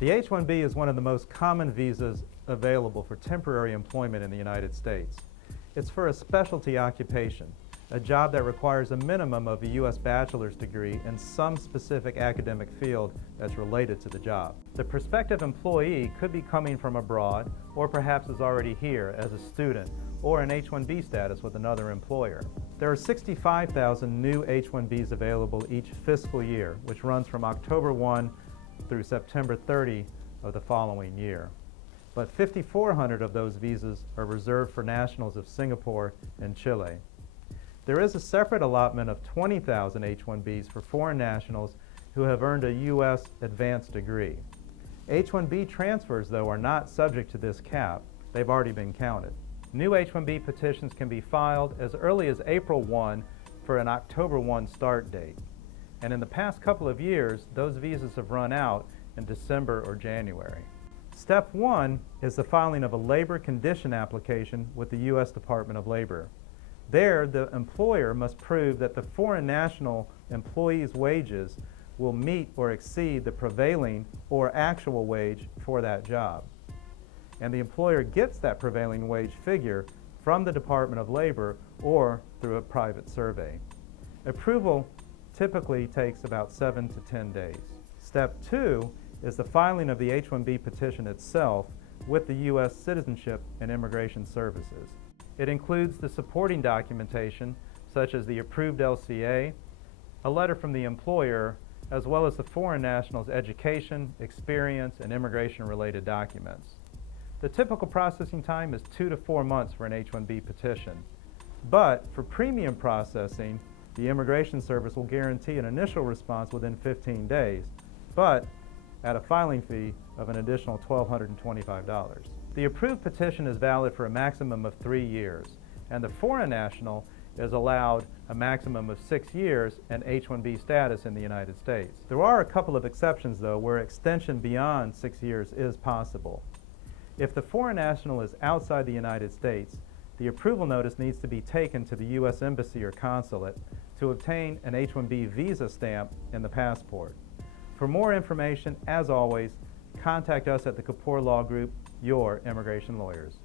The H-1B is one of the most common visas available for temporary employment in the United States. It's for a specialty occupation, a job that requires a minimum of a U.S. bachelor's degree in some specific academic field that's related to the job. The prospective employee could be coming from abroad or perhaps is already here as a student or in H-1B status with another employer. There are 65,000 new H-1Bs available each fiscal year, which runs from October 1 through September 30 of the following year. But 5,400 of those visas are reserved for nationals of Singapore and Chile. There is a separate allotment of 20,000 H-1Bs for foreign nationals who have earned a U.S. advanced degree. H-1B transfers, though, are not subject to this cap. They've already been counted. New H-1B petitions can be filed as early as April 1 for an October 1 start date. And in the past couple of years, those visas have run out in December or January. Step 1 is the filing of a labor condition application with the U.S. Department of Labor. There, the employer must prove that the foreign national employee's wages will meet or exceed the prevailing or actual wage for that job. And the employer gets that prevailing wage figure from the Department of Labor or through a private survey. Approval typically takes about 7 to 10 days. Step 2 is the filing of the H-1B petition itself with the U.S. Citizenship and Immigration Services. It includes the supporting documentation, such as the approved LCA, a letter from the employer, as well as the foreign national's education, experience, and immigration-related documents. The typical processing time is 2 to 4 months for an H-1B petition. But for premium processing, the Immigration Service will guarantee an initial response within 15 days, but at a filing fee of an additional $1,225. The approved petition is valid for a maximum of 3 years, and the foreign national is allowed a maximum of 6 years and H-1B status in the United States. There are a couple of exceptions, though, where extension beyond 6 years is possible. If the foreign national is outside the United States, the approval notice needs to be taken to the U.S. Embassy or consulate to obtain an H-1B visa stamp in the passport. For more information, as always, contact us at the Kapoor Law Group, your immigration lawyers.